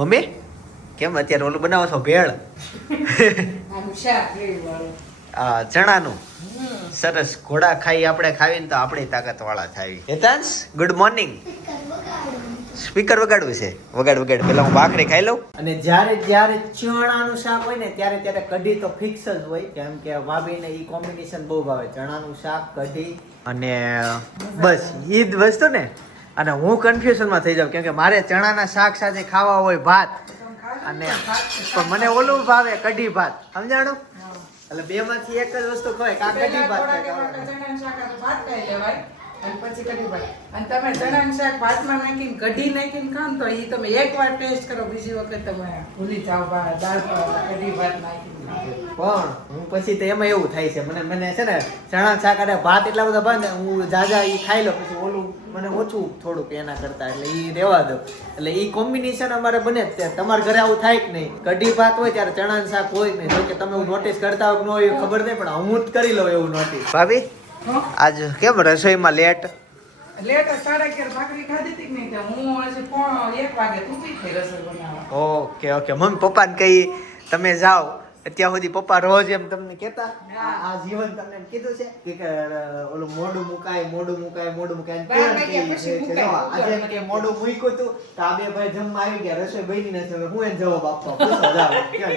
Mummy કેમ અત્યારે ઓલું બનાવો છો ભેળ ચણાનું સરસ ઘોડા ખાઈ આપણે ખાવીને તો આપણે તાકાત વાળા થાવી. Hetansh good morning. સ્પીકર વગાડવું છે? વગાડ પેલા હું ભાખરી ખાઈ લઉં. અને જ્યારે ચણાનું શાક હોય ને ત્યારે કઢી તો ફિક્સ જ હોય, કેમ કે ભાભીને ઈ કોમ્બિનેશન બહુ ભાવે, ચણાનું શાક કઢી અને બસ ઈ જ વસ્તુ ને. અને હું કન્ફ્યુઝનમાં થઈ જાઉં કેમ કે મારે ચણાના શાક સાથે ખાવા હોય ભાત, અને પણ મને ઓલું ભાવે કઢી ભાત, સમજાણું? એટલે બે માંથી એક જ વસ્તુ ખવાય, કા કઢી ભાત ચણાનું શાક ભાત ખાઈ લેવાય અને પછી કઢી ભાત. અને તમે ચણાનું શાક ભાતમાં નાખીને કઢી નાખીને ખાવ તો એ તમે એકવાર ટેસ્ટ કરો, બીજી વખત તમે ભૂલી જાઓ દાળ કઢી ભાત નાખીને. પણ હું પછી તો એમાં એવું થાય છે, મને છે ને ચણા શાક અને ભાત એટલા બધા ભાવે ને હું જાજા ઈ ખાઈ લઉં, પછી ઓલું મને ઓછું થોડુંક એના કરતા, એટલે ઈ રહેવા દો. એટલે ઈ કોમ્બિનેશન અમારે બને જ. તમારા ઘરે આવું થાય કે નહીં? કઢી ભાત હોય ત્યારે ચણાનું શાક હોય નહીં, જો કે તમે નોટિસ કરતા હોય કે ન હોય ખબર નહીં, પણ હું જ કરી લઉં એવું નોટિસ. ભાભી આજ કેમ રસોઈમાં લેટ? લેટ 11:30 ભાખરી ખાધી હતી કે નહીં, હું હજી 1 વાગે તૂટી થઈ રસોઈ બનાવવા. ઓકે મમ્મી પપ્પાને કહી તમે જાઓ અત્યાર સુધી પપ્પા રોજ એમ તમને કહેતા? આ જીવન તમને એમ કીધું છે કે ઓલું મોઢું મુકાય આજે એમ કે મોઢું મૂક્યું હતું તો આ બે ભાઈ જમવા આવી ગયા, રસોઈ બની નથી, હવે હું એને જવાબ આપવા પૂછો જાવ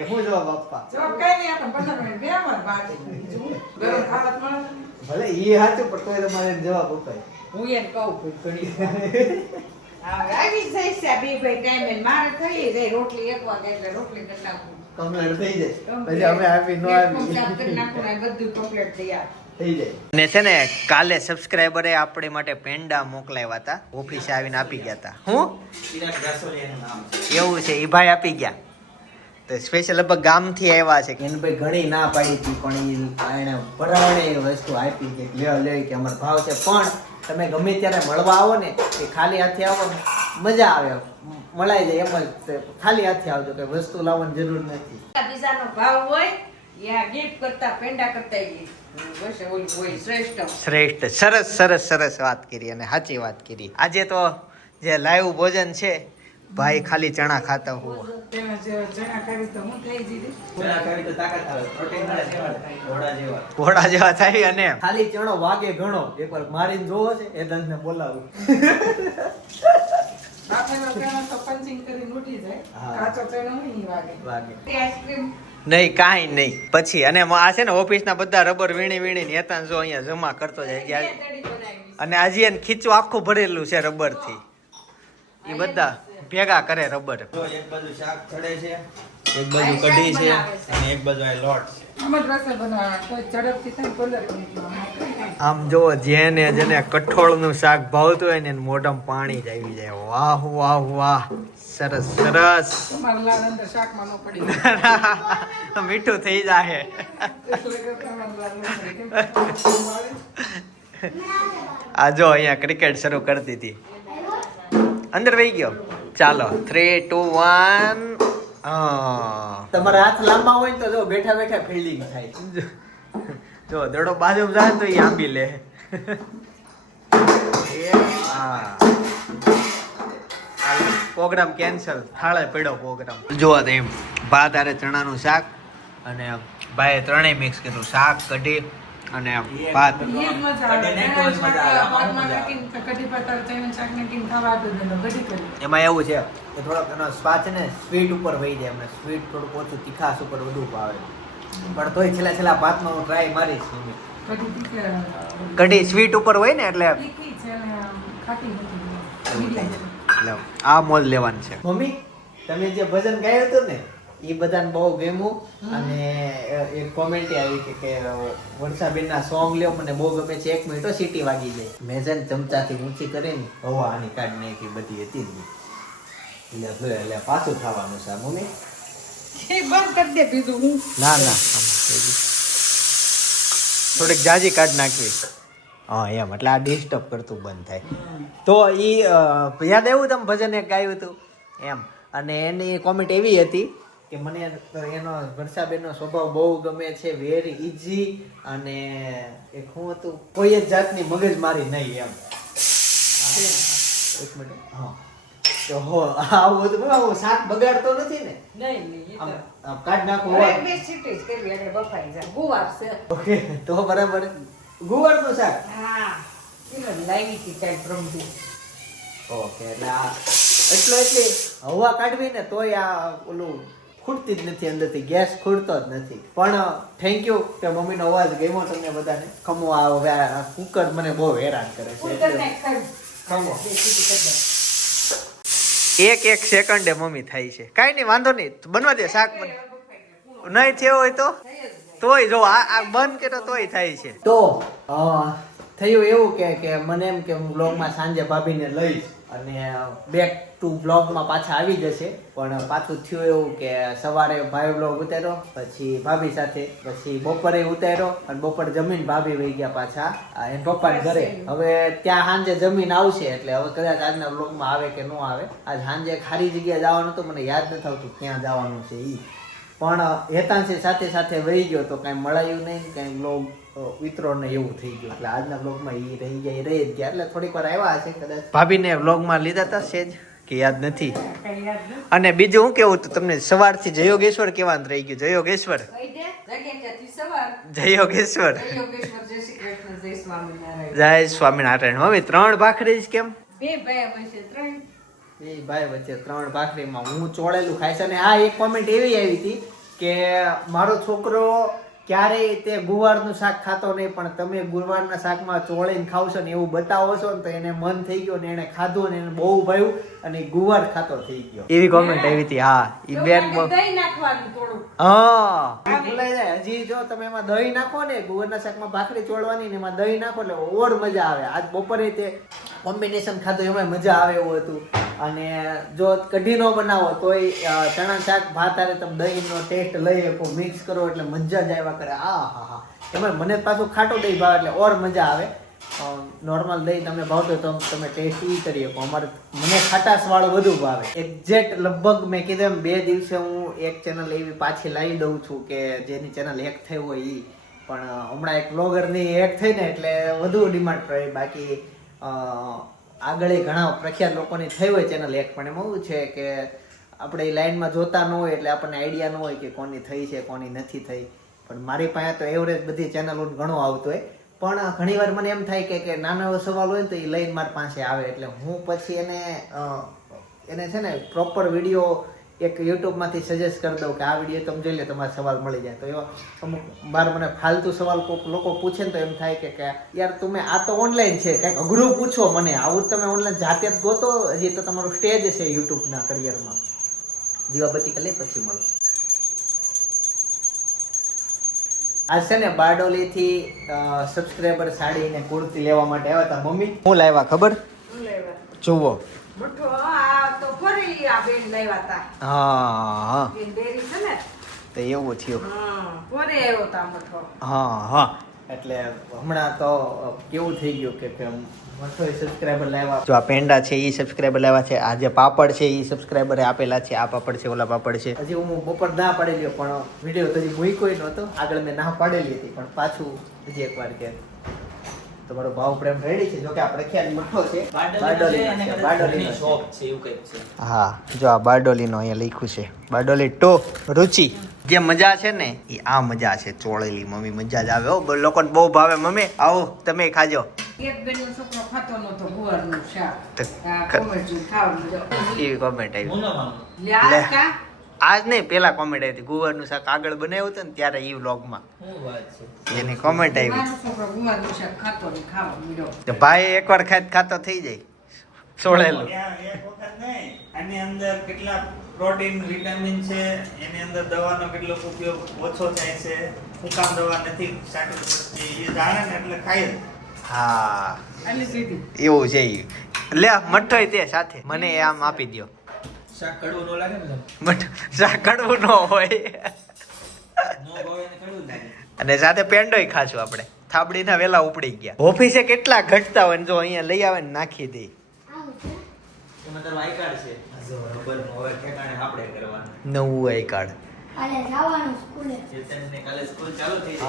કે હું જવાબ આપવા? જવાબ કઈ નહીં આપે, 15 મિનિટ બેહવાનું બાકી ગરમ ખાવા મળે. ભલે ઈ સાચું, પણ તોય તમારે એને જવાબ અપાય. હું એને કહું ઘણી આવી જાય છે બે ભાઈ ટાઈમે, મારે થઈ જાય રોટલી 1 વાગે એટલે રોટલી કરી નાખું, કમ્પ્લીટ થઈ જાય. પછી અમે આવી ન આવી બધું કમ્પ્લીટ તૈયાર થઈ જાય. ને છે ને કાલે સબસ્ક્રાઇબરે આપણી માટે પેંડા મોકલાવ્યા હતા, ઓફિસે આવીને આપી ગયા હતા. હું એવું છે? ઈ ભાઈ આપી ગયા તો સ્પેશિયલ લગભગ ગામથી આવ્યા છે. એને ભાઈ ઘણી ના પાડી હતી, પણ એને પરાણે વસ્તુ આપી કે લે કે અમારો ભાવ છે, પણ તમે ગમે ત્યારે મળવા આવો ને કે ખાલી હાથે આવો ને મજા આવે, મળાઈ જાય. એમ જ ખાલી હાથે આવજો, કે વસ્તુ લાવવાની જરૂર નથી. બીજાનો ભાવ હોય યા ગિફ્ટ કરતા પેંડા કરતા શ્રેષ્ઠ. સરસ વાત કરી અને સાચી વાત કરી. આજે તો જે લાઈવ ભોજન છે, ભાઈ ખાલી ચણા ખાતા હોવા. ઘોડા જેવા થાય. અને ખાલી ચણો વાગે ઘણો, એકવાર મારીને જોવો છે એ દંત ને બોલાવું. નહીં કાંઈ નહીં પછી. અને આ છે ને ઓફિસ ના બધા રબર વીણી નેતા જો અહીંયા જમા કરતો જાય, અને આજે એને ખીચું આખું ભરેલું છે રબર થી, એ બધા ભેગા કરે રબર. એક બાજુ શાક ચડે છે, એક બાજુ કઢી છે, અને એક બાજુ આ લોટ છે. આમ જો જેને કઠોળનું શાક ભાવતું હોય ને મોઢામાં પાણી જ આવી જાય. વાહ સરસ. મીઠું થઈ જાય. આ જો અહીંયા ક્રિકેટ શરૂ કરી દીધી, અંદર વહી ગયો. ચાલો 3, 2, 1. તમારા હાથ લાંબા હોય તો જો બેઠા ફિલ્ડિંગ થાય. જો દડો બાજુ જાય તો એ આંબી લે. પ્રોગ્રામ કેન્સલ, થાળે પડ્યો પ્રોગ્રામ. જો એમ ભાત આરે ચણાનું શાક, અને ભાઈ ત્રણેય મિક્સ કર્યું, શાક કઢી અને ભાત. એમાં એવું છે કે થોડોક એનો સ્વાદ છે ને સ્વીટ ઉપર વહી જાય, અમને સ્વીટ થોડુંક ઓછું, તીખાસ ઉપર વધુ ભાવે, પણ તોય છેલ્લા ભાતમાં હું ટ્રાય મારીશ. કઢી સ્વીટ ઉપર હોય ને એટલે આ મોજ લેવાનું છે. મમ્મી તમે જે ભજન ગાયું હતું ને એ બધાને બહુ ગમ્યું, અને એક કોમેન્ટ આવી કે વર્ષાબેન ના સોંગ લ્યો, મને બહુ ગમે છે. 1 મિનિટ સીટી વાગી જાય. મેં છે ને ચમચાથી ઊંચી કરીને હવા આની કાઢી નાખી, બધી હતી જ એટલે પાછું ખાવાનું છે. મમ્મી ના થોડીક જાજી કાઢ નાખવી. હા એમ, એટલે આ ડિસ્ટર્બ કરતું બંધ થાય. તો ઈ યાદ આવ્યું તમે ભજન એક ગાયું હતું એમ, અને એની કોમેન્ટ એવી હતી કે મને એનો વર્ષાબેનનો સ્વભાવ બહુ ગમે છે, વેરી ઇઝી, અને એક શું હતું, કોઈ જ જાતની મગજમારી નહીં એમ. એક મિનિટ. હા ઓહો આવું બધું આવું શાક બગાડતો નથી ને નહીં આમ આમ કાઢ નાખો હવે બે સીટી જ કરવી આગળ બફાઈ જાય ગુવાર છે ઓકે તો બરાબર ગુવારનું શાક હા કિલો લાવી હતી કાંઈ પ્રમદી ઓકે એટલે આ એટલે હવા કાઢવી ને તોય આ ઓલું ખૂટતી જ નથી અંદરથી ગેસ ખૂટતો જ નથી પણ થેન્ક યુ કે મમ્મીનો અવાજ ગમ્યો તમને બધાને ખમો આ હવે આ કુકર મને બહુ હેરાન કરે છે એટલે ખમો એક સેકન્ડે મમ્મી થાય છે કાંઈ નહીં વાંધો નહીં બનવા દે શાક નહીં થયો હોય તો તોય જો આ બંધ કર્યો તોય થાય છે તો થયું એવું કે મને એમ કે હું બ્લોગમાં સાંજે ભાભીને લઈશ અને બેક ટુ બ્લોગમાં પાછા આવી જશે પણ પાછું થયું એવું કે સવારે ભાઈ બ્લોગ ઉતાર્યો પછી ભાભી સાથે પછી બપોરે ઉતાર્યો અને બપોરે જમીન ભાભી વહી ગયા પાછા એના પપ્પાને ઘરે હવે ત્યાં સાંજે જમીન આવશે એટલે હવે કદાચ આજના બ્લોગમાં આવે કે ન આવે આજ સાંજે ખારી જગ્યાએ જવાનું તો મને યાદ નથી આવતું ક્યાં જવાનું છે એ પણ હેતાંશી સાથે સાથે વહી ગયો તો કાંઈ મળાયું નહીં કાંઈ બ્લોગ વિતરો ને એવું થઈ ગયું એટલે આજના બ્લોગમાં એ રહી જ ગયા એટલે થોડીક વાર આવ્યા હશે કદાચ ભાભીને બ્લોગમાં લીધા હતા સેજ કે યાદ નથી અને બીજું હું કેવું હતું તમને સવારથી જયોગેશ્વર કેવાનું રહી ગયું જયોગેશ્વર જયોગેશ્વર જય સ્વામિનારાયણ મમ્મી 3 ભાખરી જ કેમ બે ભાઈ વચ્ચે ત્રણ બે ભાઈ વચ્ચે 3 ભાખરીમાં હું ચોળેલું ખાઈશ અને હા એક કોમેન્ટ એવી આવી હતી કે મારો છોકરો ક્યારેય તે ગુવારનું શાક ખાતો નહીં પણ તમે ગુવારના શાકમાં ચોળીને ખાવશો ને એવું બતાવો છો ને તો એને મન થઈ ગયો ને એને ખાધું ને એને બહુ ભાવ્યું અને ગુવાર ખાતો થઈ ગયો એવી કોમેન્ટ આવી હતી હા ઈ બેન દહીં નાખવાનું થોડું હા ભૂલાઈ જાય હજી જો તમે એમાં દહીં નાખો ને ગુવારના શાકમાં ભાખરી ચોળવાની ને એમાં દહીં નાખો એટલે ઓર મજા આવે આજ બપોરે તે કોમ્બિનેશન ખાધું એમાં મજા આવે એવું હતું અને જો કઢી નો બનાવો તોય ચણા શાક ભાત આરે તમે દહીંનો ટેસ્ટ લઈ શકો મિક્સ કરો એટલે મજા જ આવ્યા કરે આ હા હા એમાં મને પાછું ખાટું દહીં ભાવે એટલે ઓર મજા આવે નોર્મલ દહીં તમને ભાવતો તો તમે ટેસ્ટ ઈ કરી શકો અમારે મને ખટાશ વાળું બધું ભાવે એક્ઝેક્ટ લગભગ મેં કીધું એમ 2 દિવસે હું એક ચેનલ એવી પાછી લાવી દઉં છું કે જેની ચેનલ હેક થઈ હોય ઈ પણ હમણાં એક બ્લોગરની હેક થઈ ને એટલે વધુ ડિમાન્ડ રહી બાકી આગળ ઘણા પ્રખ્યાત લોકોની થઈ હોય ચેનલ એક પણ એમાં એવું છે કે આપણે એ લાઈનમાં જોતા ન હોય એટલે આપણને આઈડિયા ન હોય કે કોની થઈ છે કોની નથી થઈ પણ મારી પાસે તો એવરેજ બધી ચેનલો ઘણો આવતો હોય પણ ઘણીવાર મને એમ થાય કે નાનો એવો સવાલ હોય ને તો એ લઈને મારી પાસે આવે એટલે હું પછી એને છે ને પ્રોપર વિડીયો એક યુટ્યુબમાંથી સજેસ્ટ કરી દઉં કે આ વિડીયો તમે જોઈ લે તમારો સવાલ મળી જાય તો એવા અમુક બાર મને ફાલતુ સવાલ કોઈક લોકો પૂછે ને તો એમ થાય કે યાર તમે આ તો ઓનલાઈન છે કંઈક અઘરું પૂછો મને આવું તમે ઓનલાઈન જાતે જ ગોતો હજી તો તમારું સ્ટેજ છે યુટ્યુબના કરિયરમાં દીવાબત્તી કરી પછી મળો આજ છે ને બારડોલીથી સબસ્ક્રાઈબર સાડી ને કુર્તી લેવા માટે આવ્યા હતા મમ્મી હું લાવ્યા ખબર જુઓ મોટો આ તો ફરી આ બેન લાવ્યા હતા હા બેન ડેરી છે ને તો એવું થયું ફરી આવ્યો તા મોટો હા એટલે હમણાં તો કેવું થઈ ગયું કે મોટો સબસ્ક્રાઇબર લાવ્યા જો આ પેંડા છે એ સબસ્ક્રાઇબર લાવ્યા છે આ જે પાપડ છે એ સબસ્ક્રાઇબરે આપેલા છે આ પાપડ છે ઓલા પાપડ છે હજી હું બપોર ના પાડેલી પણ વિડીયો તો હજી મૂક્યો નહોતો આગળ મેં ના પાડેલી હતી પણ પાછું હજી એકવાર કે તમારો ભાવ પ્રેમ રેડી છે જો કે આ પ્રખ્યાત મઠ્ઠો છે બારડોલીનો શોપ છે એવું કંઈક છે હા જો આ બારડોલીનો અહીંયા લખ્યું છે બારડોલી ટો રુચિ જે મજા છે ને એ આ મજા છે ચોળેલી મમ્મી મજા જ આવે હો લોકોને બહુ ભાવે મમ્મી આવો તમે ખાજો એક બેનનો છોકરો ખાતો નતો ગુવારનું શાક આ કોમેન્ટ ખાવાનું જો એવી કોમેન્ટ આવી લે આ કા આજ નહીં પેલા કોમેન્ટ આવી હતી ગુવારનું શાક આગળ બનાવ્યું હતું ને ત્યારે એ વ્લોગમાં એની કોમેન્ટ આવી મારો છોકરો ગુવારનું શાક ખાતો ને ખાવા મળ્યો તો ભાઈ એકવાર ખાતો થઈ જાય છોડેલું એક વખત નહીં આની અંદર કેટલા પ્રોટીન વિટામિન છે એની અંદર દવાનો કેટલો ઉપયોગ ઓછો થાય છે હું કામ દવા નથી સાટી પડતી એ જાણે ને એટલે ખાઈ હા આલી દીધી એવું છે ઈ. લે મઠ્ઠો તે સાથે મને આમ આપી દ્યો શાક કડવું ન લાગે ને શાક કડવું ન હોય નો ભાવે ને કડવું લાગે અને સાથે પેંડોય ખાશું આપણે થાબડીના વેલા ઉપડી ગયા ઓફિસે કેટલા ઘટતા હોય ને જો અહીંયા લઈ આવે ને નાખી દે એમાં તારું આઈ કાર્ડ છે જો રબરનું હવે ઠેકાણે આપણે કરવાનું નવું આઈ કાર્ડ કાલે જવાનું સ્કૂલે. ચેતનને કાલે સ્કૂલ ચાલુ થઈ ગઈ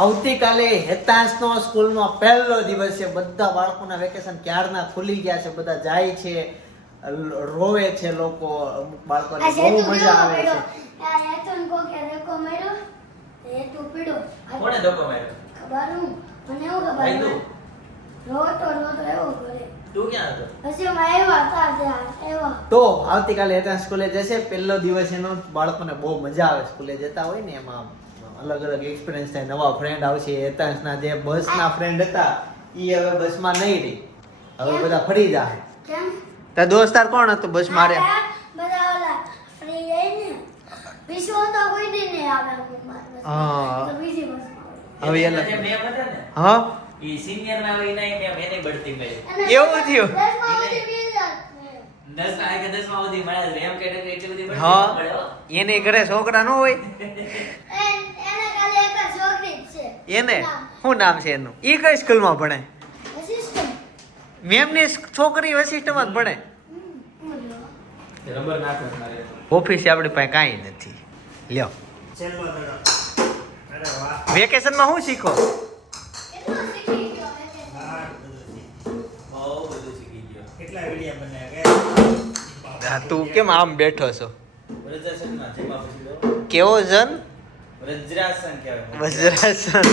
આવતીકાલે હેતાંશનો સ્કૂલનો પહેલો દિવસ છે બધા બાળકોના વેકેશન ક્યારના ખુલી ગયા છે બધા જાય છે રોવે છે લોકો, અમુક બાળકોને આ બહુ સેતુ મજા કેવો આવે પડ્યો? છે. આ હેતુન કોકે રેકો માર્યો, હેતુ પીડ્યો. કોણે ધક્કો માર્યો? ખબર હું? મને એવું ખબર ભાઈ તું? રોતો એવો કરે. તું ક્યાં હતો? પછી હું આવ્યા હતા ત્યાં આવ્યા. તો આવતીકાલે હેતાંશ સ્કૂલે જશે. પહેલો દિવસ એનો, બાળકોને બહુ મજા આવે સ્કૂલે જતા હોય ને, એમાં અલગ અલગ એક્સપિરિયન્સ થાય, નવા ફ્રેન્ડ આવશે. હેતાંશના જે બસના ફ્રેન્ડ હતા ઈ હવે બસમાં નહીં રહી, હવે બધા ફરી જાય. કેમ? તાર દોસ્તાર કોણ હતું બસ મારે? આ બધા ઓલા ફ્રી જાય ને. વિશ્વ તો કોઈ દી નહીં આવે અમારી બસમાં. હા. તો બીજી બસમાં આવે. હવે એના જે એલા મેમ હતા ને, હા ઈ senior માં આવી નહીં, મેમ એને બઢતી મળી. અને એવું થયું? દસમા સુધી બીજા જ ને. 10 માં કે 10 માં સુધી મળે, મેમ category એટલી બધી બઢતી હા ન મળે હો. એને ઘરે છોકરા ન હોય એને ખાલી એક જ છોકરી જ છે. એને શું નામ છે એનું? ઈ કઈ સ્કૂલમાં ભણે? Assistant. મેમની છોકરી વશિષ્ઠમાં જ ભણે. રબર નાખો મારે. ઓફિસે આપણી પાસે કાંઈ નથી. લ્યો છેલ્લો દડો. અરે વાહ. વેકેશનમાં શું શીખો? એટલું શીખી ગયો એટલે. હા, બધું શીખ્યું. બહુ બધું શીખી ગયો. કેટલા વિડિયા બન્યા ગયા? હા, તું કેમ આમ બેઠો છો? વજ્રાસનમાં જેમાં પછી લો. કેવો જન? વજ્રાસન કહેવાય. વજ્રાસન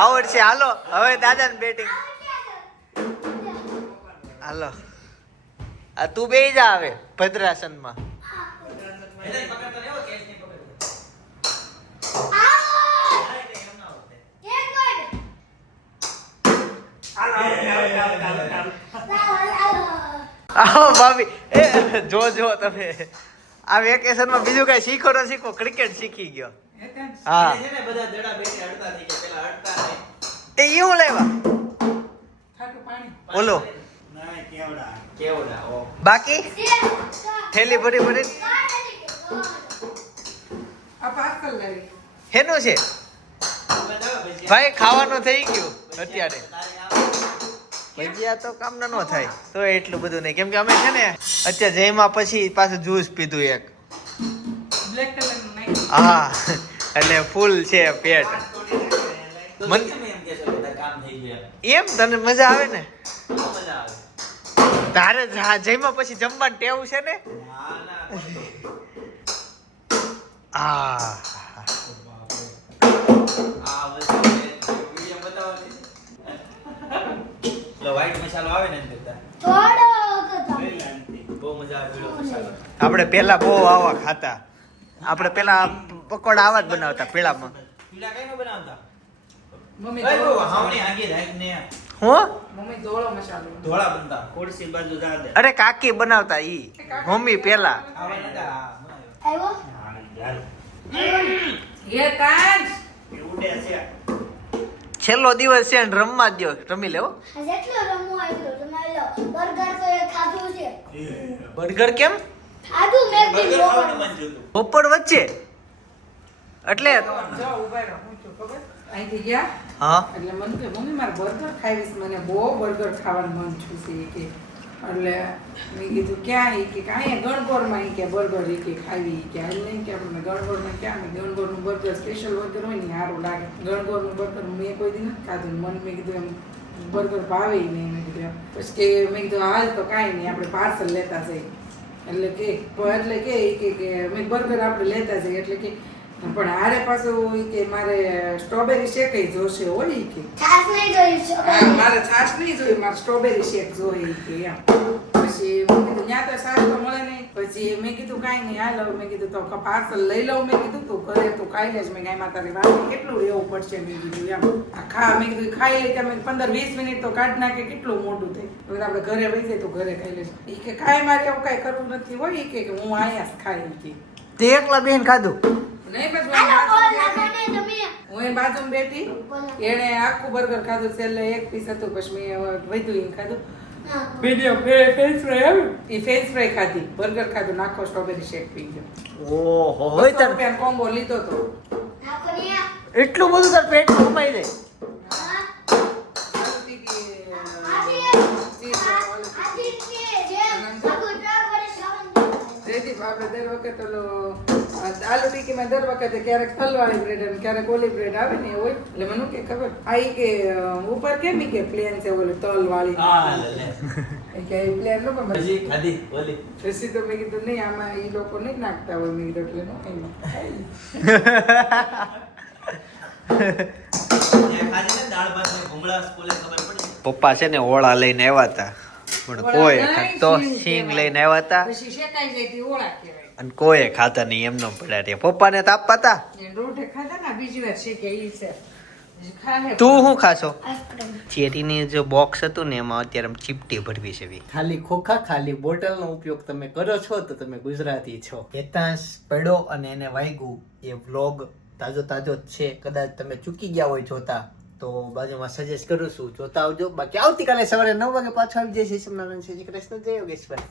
આવડશે હાલો હવે દાદાને બેટિંગ હાલો આ તું બેહી જા હવે ભદ્રાસનમાં. એને પકડતો ને એવો કેસ નહીં પકડતો. આવો! ના, એટલે એમ ના હોતે. એક ગોળ. લાવો. આવો ભાભી એ જો તમે આ વેકેશનમાં બીજું કઈ શીખો ન શીખો, ક્રિકેટ શીખી ગયો. હેતાંશ, હા એને છે ને બધા દડા બેઠે અડતા થઈ ગયા, પેલા અડતા નહીં. એ એવું લેવા ખાટું પાણી. બોલો ના, કેવડા. કેવડા, ઓ. બાકી થેલી ભરી ભરી આ પાર્સલ લાવી. હેનું છે બતાવો ભજીયા. ભાઈ? ખાવાનું થઈ ગયું અત્યારે. તારે આમ ભજીયા તો કામના ન થાય તો એટલું બધું નહીં, કેમ કે અમે છે ને અત્યારે જયમાં પછી પાછું જ્યુસ પીધું એક. બ્લેક કલરનું નાખી. હા એટલે ફૂલ છે પેટ. તો મન- કેમ એમ કહેશો કે તારે કામ થઈ ગયું એમ? એમ તને મજા આવે ને? બહુ મજા આવે. તારે જયમાં પછી જમવાનું ટેવ છે ને? ના, ના, ખોટું. આ આ વસ્તુ છે, વિડીયો બતાવો ને. પેલો white મસાલો આવે ને એની કરતા. થોડો હતો. કઈ લાગતી? બહુ મજા આવે પીળો મસાલો. આપણે પેલા બહુ આવા ખાતા. આપણે પેલા પકોડા આવા જ બનાવતા પેલામાં. પીળા કઈ નો બનાવતા? મમ્મી એ બહુ ધોળો હાવણી મસાલો. આગે રાખ ને હું મમ્મી ધોળો મસાલો. ધોળા બનતા. ખુરશી બાજુ જા દે. અરે કાકી બનાવતા ઈ મમ્મી પેલા. આવા નતા. હા, આવ્યો? હા, ચાલ. હેતાંશ, એ ઉડે છે. છેલ્લો દિવસ છે ને રમવા દ્યો, રમી લેવો. આ જેટલું રમવું આવ્યું તમે લો. બર્ગર તો એક ખાધું છે. બર્ગર કેમ ખાધું મેં બર્ગર કીધું. ખાવાનું મન થયું. બપોર વચ્ચે એટલે જો ઉભા રહો, હું છું ખબર? અહીંથી ગયા હા એટલે મને કે મમ્મી મારે બર્ગર ખાવીશ, મને બહુ બર્ગર ખાવાનું મન છું છે ઈ કે. એટલે મેં કીધું ક્યાં? ઈ કે અહીંયા ગણગોરમાં ઈ કે બર્ગર ઈ કે ખાવી ઈ કે હાલ નહીં કે આપણે ગણગોરમાં ક્યાં? મેં ગણગોરનું બર્ગર સ્પેશિયલ બર્ગર હોય ને ઈ સારું લાગે. ગણગોરનું બર્ગર મેં કોઈ દી નથી ખાધું. મને મેં કીધું એમ બર્ગર ભાવે ઈ નહીં. મેં કીધું એમ. પછી કે મેં કીધું હાલ તો કાંઈ નહીં, આપણે પાર્સલ લેતા જઈએ. એટલે કે ઈ કે મેં બર્ગર આપણે લેતા જઈએ. એટલે કે પણ હારે પાછું ઈ કે મારે સ્ટ્રોબેરી શેક ય જોશે હોય ઈ કે. છાશ નહીં જોઈ હા, શકો. મારે છાશ નહીં જોઈએ, મારે સ્ટ્રોબેરી શેક જોઈએ ઈ કે એમ. પછી મેં કીધું ન્યા તો છાશ તો મળે નહીં. પછી મેં કીધું કાંઈ નહીં, હાલ હવે મેં કીધું તો પાર્સલ લઈ લઉં. મેં કીધું તું ઘરે તું ખાઈ લેજ. મેં કાંઈ તારી વાત કેટલું રહેવું પડશે મેં કીધું એમ. આ મેં કીધું ખાઈ લે તમે 15-20 મિનિટ તો કાઢ નાખે, કેટલું મોટું થાય. હવે આપણે ઘરે વહી જાય તો ઘરે ખાઈ લેશું. ઈ કે કાંઈ મારે એવું કાંઈ કરવું નથી હોય ઈ કે હું અહીંયા જ ખાઈ ઈ કે. તે એકલા બેન ખાધું. નહીં પછી હાલો બોલ નાખો ને તમે. હું એની બાજુમાં બેઠી, એણે આખું બર્ગર ખાધું, છેલ્લે એક પીસ હતું, પછી મેં વધ્યું ઈ ખાધું. હા. વિડિયો ફ્રેન્ચ ફ્રાય આવ્યું, એ ફ્રેન્ચ ફ્રાય ખાધી, બર્ગર ખાધું, નાખો સ્ટ્રોબેરી શેક પી ગયો. ઓહો હોય 200 રૂપિયાનો કોમ્બો લીધો તો. નાખો ને આ. એટલું બધું તાર પેટ કમાઈ જાય. હા. આલુ ટીકી, આથી ચીઝ, ઓલું. આથી કે જેમ આખું ટ્રક વડે ખાવાનું. જયદીપ આપણે દર વખત ઓલો આલુ ટીકીમાં દર વખતે ક્યારેક તલવાળી બ્રેડ અને ક્યારેક ઓલી બ્રેડ આવે ને એ હોય એટલે મને કે ખબર આ ઈ કે ઉપર કેમ ઈ કે પ્લેન છે ઓલી તલવાળી હા લે એ કે પ્લેન લોકો પછી ખાધી ઓલી પછી તો મેં કીધું નહીં આમાં ઈ લોકો નહીં નાખતા હોય મેં કીધું એટલે નો એમાં ખાધી ને દાળ ભાત ને ભૂંગળા સ્કૂલે ખબર પડી પપ્પા છે ને ઓળા લઈને આવ્યા હતા પણ કોઈ ખાતો સિંગ લઈને આવ્યા હતા પછી શેકાઈ જાય તે ઓળા કહેવાય અને કોઈ ખાતા નહીં એમનો પડ્યા રહ્યા પપ્પાને તો આપવા હતા ને રોટે ખાધા ને બીજી વાર શેકે ઈ છે ખાહે તું શું ખાશો આઈસ્ક્રીમ ચેરીની જે બોક્સ હતું ને એમાં અત્યારે ચીપટી ભરવી છે બી. ખાલી ખોખા ખાલી બોટલનો ઉપયોગ તમે કરો છો તો તમે ગુજરાતી છો. હેતાંશ પડ્યો અને એને વાગ્યું એ વ્લોગ તાજો તાજો જ છે. કદાચ તમે ચૂકી ગયા હોય જોતા તો બાજુમાં સજેસ્ટ કરું છું જોતા આવજો. બાકી આવતીકાલે સવારે 9 વાગે પાછો આવી જશે. નારાયણ શ્રી કૃષ્ણ જય યોગેશ્વર.